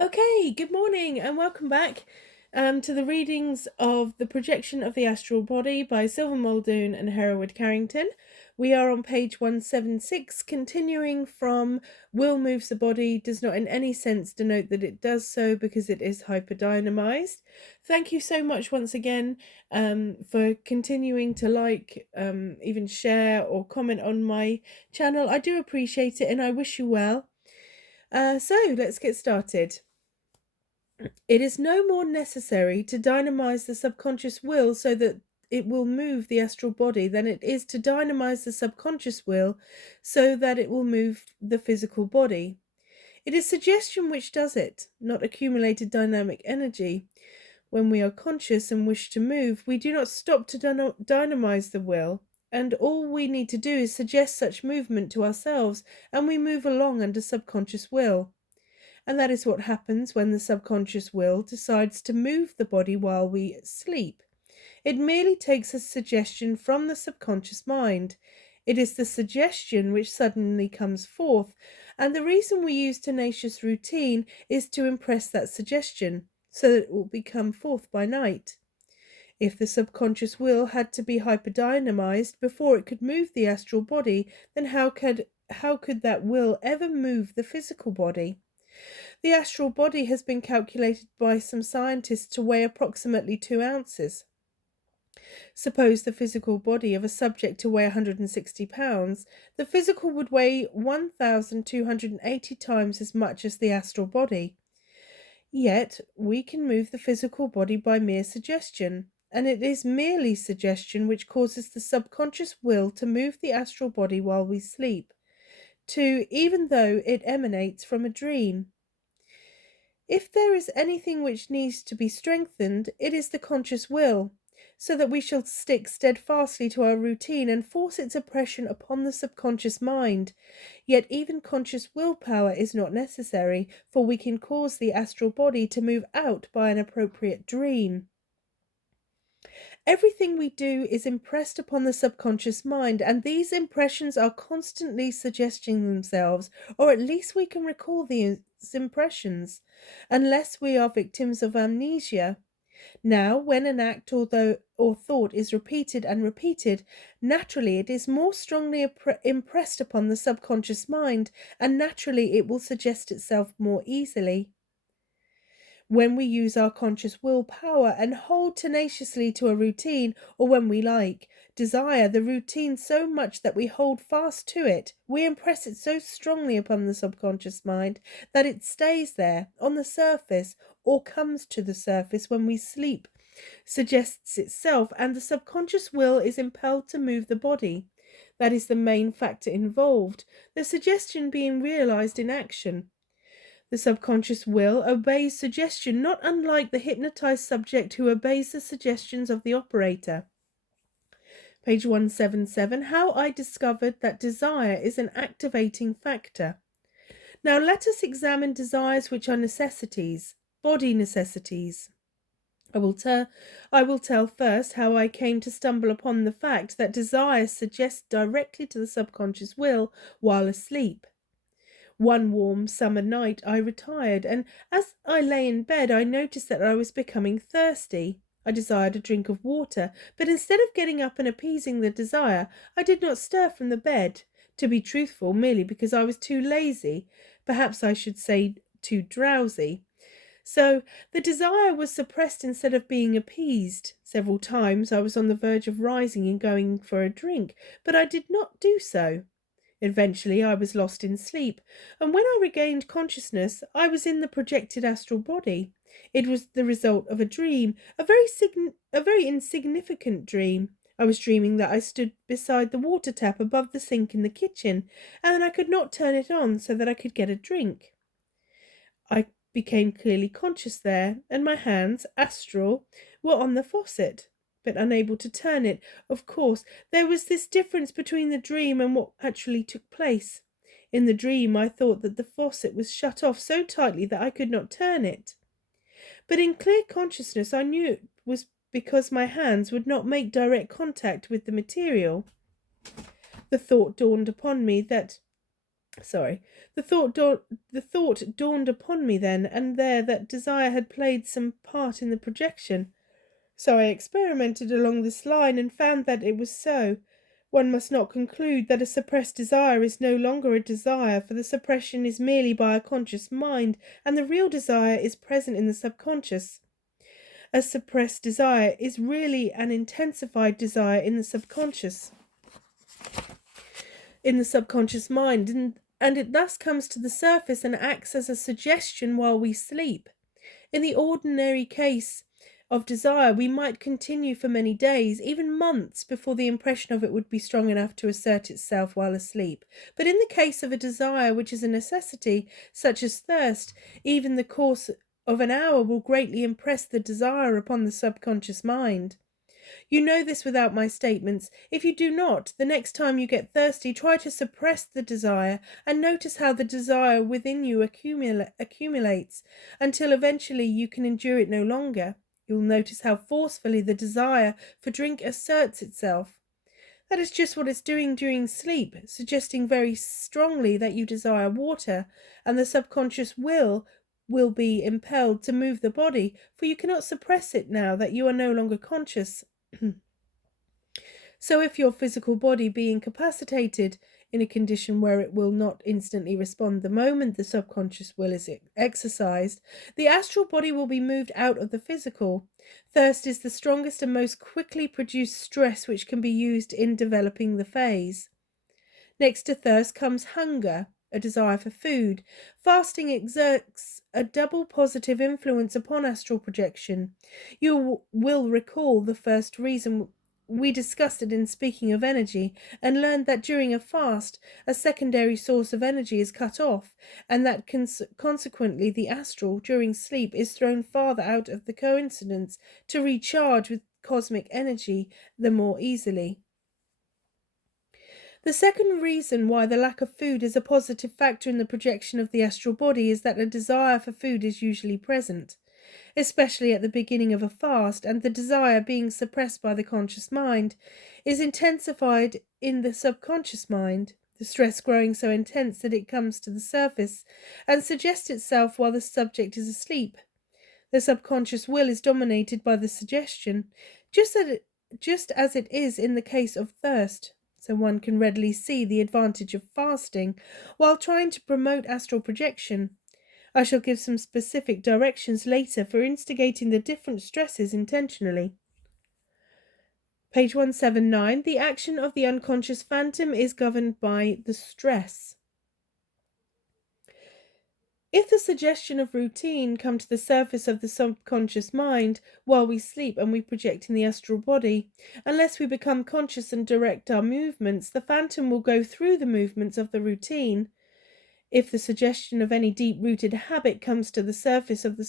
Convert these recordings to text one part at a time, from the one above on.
Okay, good morning and welcome back to the readings of The Projection of the Astral Body by Sylvan, Muldoon and Hereward, Carrington. We are on page 176, continuing from Will moves the body, does not in any sense denote that it does so because it is hyperdynamized. Thank you so much once again for continuing to even share or comment on my channel. I do appreciate it and I wish you well. So let's get started. It is no more necessary to dynamize the subconscious will so that it will move the astral body than it is to dynamize the subconscious will so that it will move the physical body. It is suggestion which does it, not accumulated dynamic energy. When we are conscious and wish to move, we do not stop to dynamize the will, and all we need to do is suggest such movement to ourselves, and we move along under subconscious will. And that is what happens when the subconscious will decides to move the body while we sleep. It merely takes a suggestion from the subconscious mind. It is the suggestion which suddenly comes forth, and the reason we use tenacious routine is to impress that suggestion, so that it will become forth by night. If the subconscious will had to be hyperdynamized before it could move the astral body, then how could that will ever move the physical body? The astral body has been calculated by some scientists to weigh approximately 2 ounces. Suppose the physical body of a subject to weigh 160 pounds, the physical would weigh 1,280 times as much as the astral body. Yet we can move the physical body by mere suggestion, and it is merely suggestion which causes the subconscious will to move the astral body while we sleep, even though it emanates from a dream. If there is anything which needs to be strengthened, it is the conscious will, so that we shall stick steadfastly to our routine and force its oppression upon the subconscious mind. Yet even conscious willpower is not necessary, for we can cause the astral body to move out by an appropriate dream. Everything we do is impressed upon the subconscious mind, and these impressions are constantly suggesting themselves, or at least we can recall these impressions, unless we are victims of amnesia. Now, when an act or thought is repeated and repeated, naturally it is more strongly impressed upon the subconscious mind, and naturally it will suggest itself more easily. When we use our conscious willpower and hold tenaciously to a routine, or when we desire the routine so much that we hold fast to it, we impress it so strongly upon the subconscious mind that it stays there on the surface or comes to the surface when we sleep, suggests itself, and the subconscious will is impelled to move the body. That is the main factor involved, the suggestion being realized in action. The subconscious will obeys suggestion, not unlike the hypnotized subject who obeys the suggestions of the operator. Page 177, How I Discovered that Desire is an Activating Factor. Now let us examine desires which are necessities, body necessities. I will tell first how I came to stumble upon the fact that desire suggests directly to the subconscious will while asleep. One warm summer night I retired, and as I lay in bed I noticed that I was becoming thirsty. I desired a drink of water, but instead of getting up and appeasing the desire, I did not stir from the bed. To be truthful, merely because I was too lazy, perhaps I should say too drowsy. So the desire was suppressed instead of being appeased. Several times I was on the verge of rising and going for a drink, but I did not do so. Eventually I was lost in sleep, and when I regained consciousness, I was in the projected astral body. It was the result of a dream, a very insignificant dream. I was dreaming that I stood beside the water tap above the sink in the kitchen, and I could not turn it on so that I could get a drink. I became clearly conscious there, and my hands, astral, were on the faucet, but unable to turn it. Of course, there was this difference between the dream and what actually took place. In the dream, I thought that the faucet was shut off so tightly that I could not turn it. But in clear consciousness, I knew it was because my hands would not make direct contact with the material. The thought dawned upon me that Sorry. The thought dawned upon me then and there that desire had played some part in the projection. So I experimented along this line and found that it was so. One must not conclude that a suppressed desire is no longer a desire, for the suppression is merely by a conscious mind, and the real desire is present in the subconscious. A suppressed desire is really an intensified desire in the subconscious mind, and it thus comes to the surface and acts as a suggestion while we sleep. In the ordinary case of desire, we might continue for many days, even months, before the impression of it would be strong enough to assert itself while asleep. But in the case of a desire which is a necessity, such as thirst, even the course of an hour will greatly impress the desire upon the subconscious mind. You know this without my statements. If you do not, the next time you get thirsty, try to suppress the desire and notice how the desire within you accumulates until eventually you can endure it no longer. You'll notice how forcefully the desire for drink asserts itself. That is just what it's doing during sleep, suggesting very strongly that you desire water, and the subconscious will be impelled to move the body, for you cannot suppress it now that you are no longer conscious. So if your physical body be incapacitated in a condition where it will not instantly respond the moment the subconscious will is exercised, the astral body will be moved out of the physical. Thirst is the strongest and most quickly produced stress which can be used in developing the phase. Next to thirst comes hunger, a desire for food. Fasting exerts a double positive influence upon astral projection. You will recall the first reason we discussed it in speaking of energy, and learned that during a fast, a secondary source of energy is cut off, and that consequently the astral, during sleep, is thrown farther out of the coincidence to recharge with cosmic energy the more easily. The second reason why the lack of food is a positive factor in the projection of the astral body is that a desire for food is usually present, especially at the beginning of a fast, and the desire, being suppressed by the conscious mind, is intensified in the subconscious mind, the stress growing so intense that it comes to the surface and suggests itself while the subject is asleep. The subconscious will is dominated by the suggestion, just as it is in the case of thirst. So one can readily see the advantage of fasting while trying to promote astral projection. I shall give some specific directions later for instigating the different stresses intentionally. Page 179. The action of the unconscious phantom is governed by the stress. If the suggestion of routine come to the surface of the subconscious mind while we sleep and we project in the astral body, unless we become conscious and direct our movements, the phantom will go through the movements of the routine. If the suggestion of any deep-rooted habit comes to the surface of the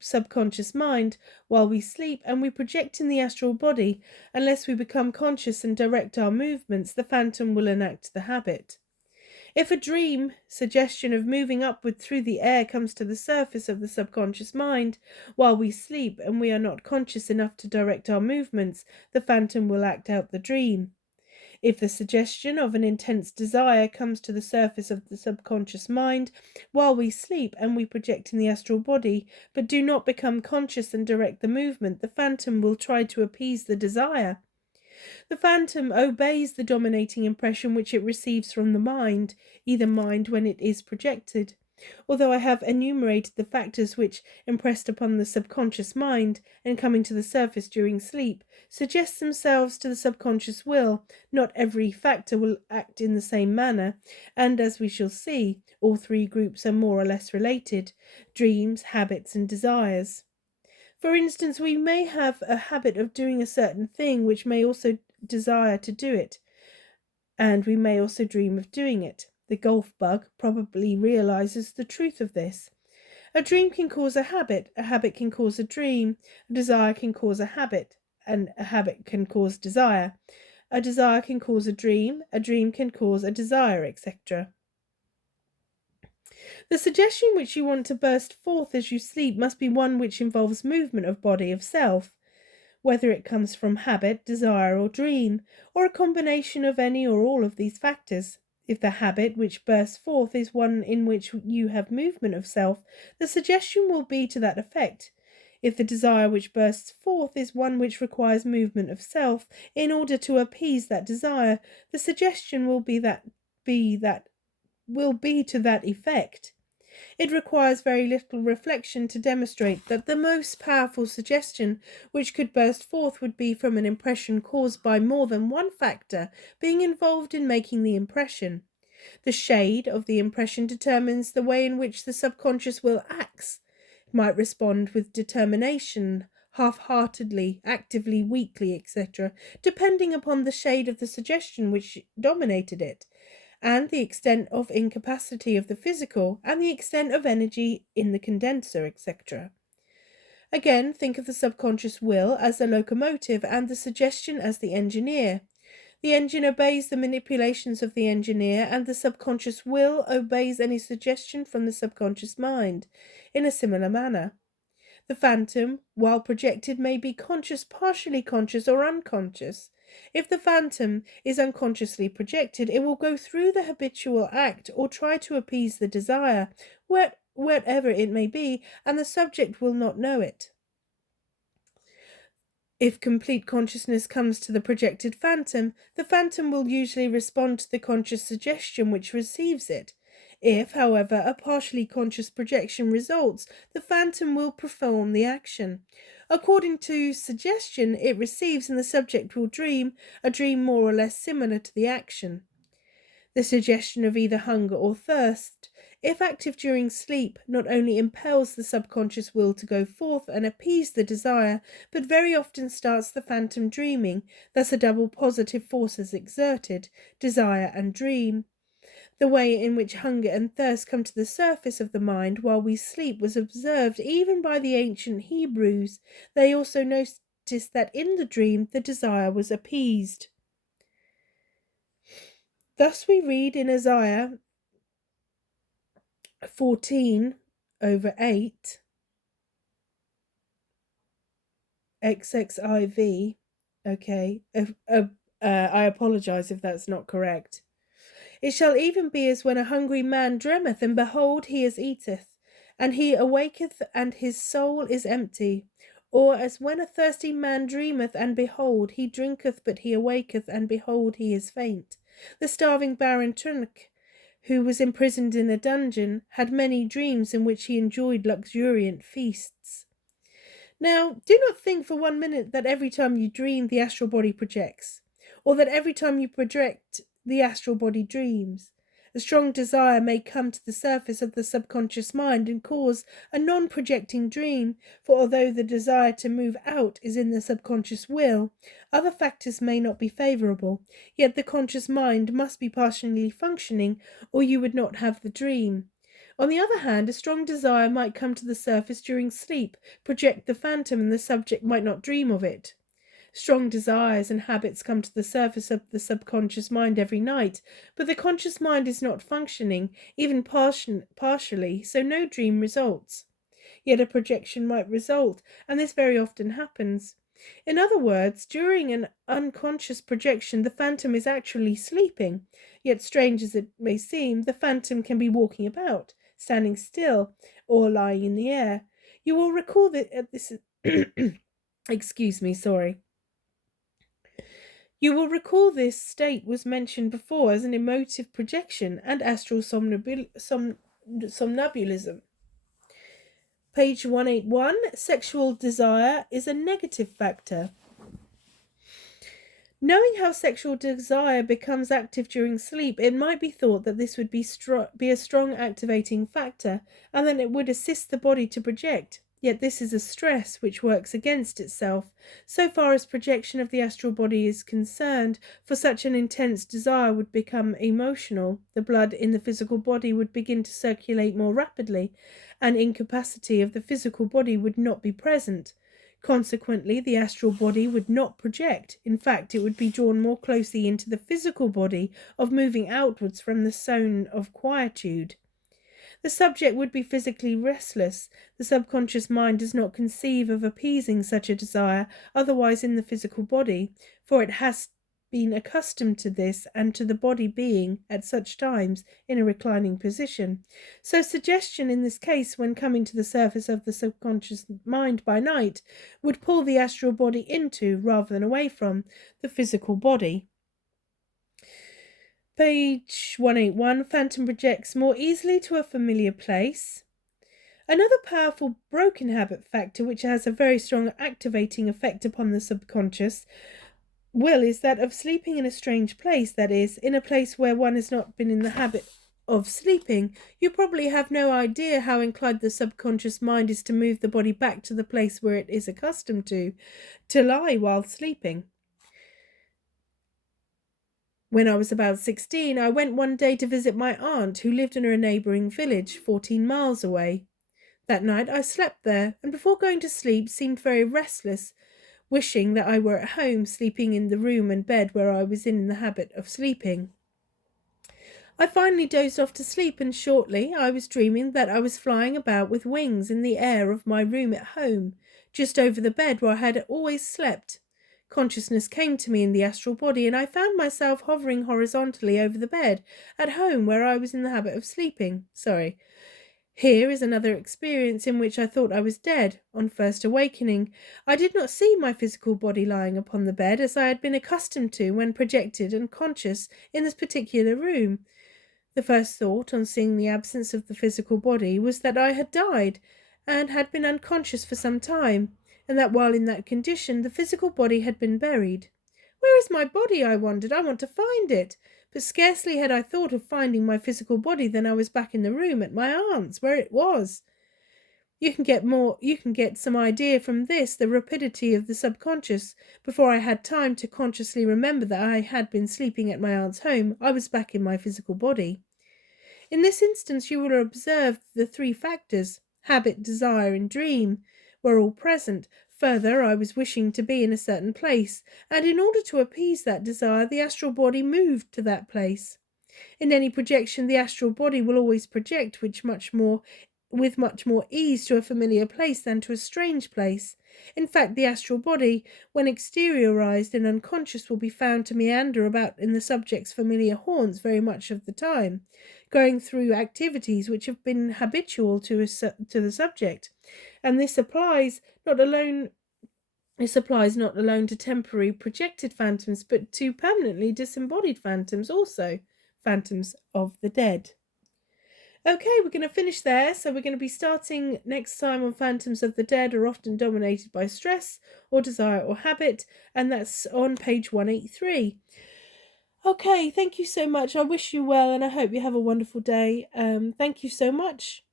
subconscious mind while we sleep and we project in the astral body, unless we become conscious and direct our movements, the phantom will enact the habit. If a dream suggestion of moving upward through the air comes to the surface of the subconscious mind while we sleep and we are not conscious enough to direct our movements, the phantom will act out the dream. If the suggestion of an intense desire comes to the surface of the subconscious mind while we sleep and we project in the astral body but do not become conscious and direct the movement, the phantom will try to appease the desire. The phantom obeys the dominating impression which it receives from the mind, either mind when it is projected. Although I have enumerated the factors which, impressed upon the subconscious mind and coming to the surface during sleep, suggest themselves to the subconscious will, not every factor will act in the same manner, and as we shall see, all three groups are more or less related: dreams, habits, and desires. For instance, we may have a habit of doing a certain thing which may also desire to do it, and we may also dream of doing it. The golf bug probably realizes the truth of this. A dream can cause a habit can cause a dream, a desire can cause a habit, and a habit can cause desire. A desire can cause a dream can cause a desire, etc. The suggestion which you want to burst forth as you sleep must be one which involves movement of body, of self, whether it comes from habit, desire, or dream, or a combination of any or all of these factors. If the habit which bursts forth is one in which you have movement of self, the suggestion will be to that effect. If the desire which bursts forth is one which requires movement of self in order to appease that desire, the suggestion will be to that effect. It requires very little reflection to demonstrate that the most powerful suggestion which could burst forth would be from an impression caused by more than one factor being involved in making the impression. The shade of the impression determines the way in which the subconscious will acts. It might respond with determination, half-heartedly, actively, weakly, etc., depending upon the shade of the suggestion which dominated it, and the extent of incapacity of the physical, and the extent of energy in the condenser, etc. Again, think of the subconscious will as the locomotive and the suggestion as the engineer. The engine obeys the manipulations of the engineer, and the subconscious will obeys any suggestion from the subconscious mind in a similar manner. The phantom, while projected, may be conscious, partially conscious, or unconscious. If the phantom is unconsciously projected, it will go through the habitual act or try to appease the desire, whatever it may be, and the subject will not know it. If complete consciousness comes to the projected phantom, the phantom will usually respond to the conscious suggestion which receives it. If, however, a partially conscious projection results, the phantom will perform the action. According to suggestion it receives, and the subject will dream a dream more or less similar to the action. The suggestion of either hunger or thirst, if active during sleep, not only impels the subconscious will to go forth and appease the desire, but very often starts the phantom dreaming. Thus a double positive force is exerted, desire and dream. The way in which hunger and thirst come to the surface of the mind while we sleep was observed even by the ancient Hebrews. They also noticed that in the dream the desire was appeased. Thus we read in Isaiah 14:8, XXIV. Okay, I apologize if that's not correct. It shall even be as when a hungry man dreameth, and behold, he is eateth, and he awaketh, and his soul is empty. Or as when a thirsty man dreameth, and behold, he drinketh, but he awaketh, and behold, he is faint. The starving Baron Trunk, who was imprisoned in a dungeon, had many dreams in which he enjoyed luxuriant feasts. Now, do not think for 1 minute that every time you dream the astral body projects, or that every time you project the astral body dreams. A strong desire may come to the surface of the subconscious mind and cause a non-projecting dream, for although the desire to move out is in the subconscious will, other factors may not be favourable, yet the conscious mind must be partially functioning, or you would not have the dream. On the other hand, a strong desire might come to the surface during sleep, project the phantom, and the subject might not dream of it. Strong desires and habits come to the surface of the subconscious mind every night, but the conscious mind is not functioning, even partially, so no dream results. Yet a projection might result, and this very often happens. In other words, during an unconscious projection, the phantom is actually sleeping. Yet, strange as it may seem, the phantom can be walking about, standing still, or lying in the air. You will recall that this excuse me, sorry. You will recall this state was mentioned before as an emotive projection and astral somnambulism. Page 181, sexual desire is a negative factor. Knowing how sexual desire becomes active during sleep, it might be thought that this would be a strong activating factor, and that it would assist the body to project. Yet this is a stress which works against itself, so far as projection of the astral body is concerned, for such an intense desire would become emotional, the blood in the physical body would begin to circulate more rapidly, and incapacity of the physical body would not be present. Consequently, the astral body would not project. In fact, it would be drawn more closely into the physical body of moving outwards from the zone of quietude. The subject would be physically restless. The subconscious mind does not conceive of appeasing such a desire otherwise in the physical body, for it has been accustomed to this and to the body being, at such times, in a reclining position. So suggestion in this case, when coming to the surface of the subconscious mind by night, would pull the astral body into, rather than away from, the physical body. Page 181, phantom projects more easily to a familiar place. Another powerful broken habit factor which has a very strong activating effect upon the subconscious will is that of sleeping in a strange place, that is, in a place where one has not been in the habit of sleeping. You probably have no idea how inclined the subconscious mind is to move the body back to the place where it is accustomed to lie while sleeping. When I was about 16, I went one day to visit my aunt, who lived in a neighbouring village 14 miles away. That night I slept there, and before going to sleep seemed very restless, wishing that I were at home, sleeping in the room and bed where I was in the habit of sleeping. I finally dozed off to sleep, and shortly I was dreaming that I was flying about with wings in the air of my room at home, just over the bed where I had always slept. Consciousness came to me in the astral body, and I found myself hovering horizontally over the bed at home where I was in the habit of sleeping. Here is another experience in which I thought I was dead. On first awakening, I did not see my physical body lying upon the bed, as I had been accustomed to when projected and conscious in this particular room. The first thought, on seeing the absence of the physical body, was that I had died, and had been unconscious for some time, and that while in that condition the physical body had been buried. Where is my body, I wondered. I want to find it. But scarcely had I thought of finding my physical body than I was back in the room at my aunt's, where it was. You can get some idea from this, the rapidity of the subconscious. Before I had time to consciously remember that I had been sleeping at my aunt's home, I was back in my physical body. In this instance, you will observe the three factors, habit, desire, and dream, were all present. Further, I was wishing to be in a certain place, and in order to appease that desire, the astral body moved to that place. In any projection, the astral body will always project with much more ease to a familiar place than to a strange place. In fact, the astral body, when exteriorized and unconscious, will be found to meander about in the subject's familiar haunts very much of the time, going through activities which have been habitual to the subject. And this applies not alone to temporary projected phantoms, but to permanently disembodied phantoms also, phantoms of the dead. Okay, we're going to finish there. So we're going to be starting next time on phantoms of the dead are often dominated by stress or desire or habit, and that's on page 183. Okay, thank you so much. I wish you well, and I hope you have a wonderful day. Thank you so much.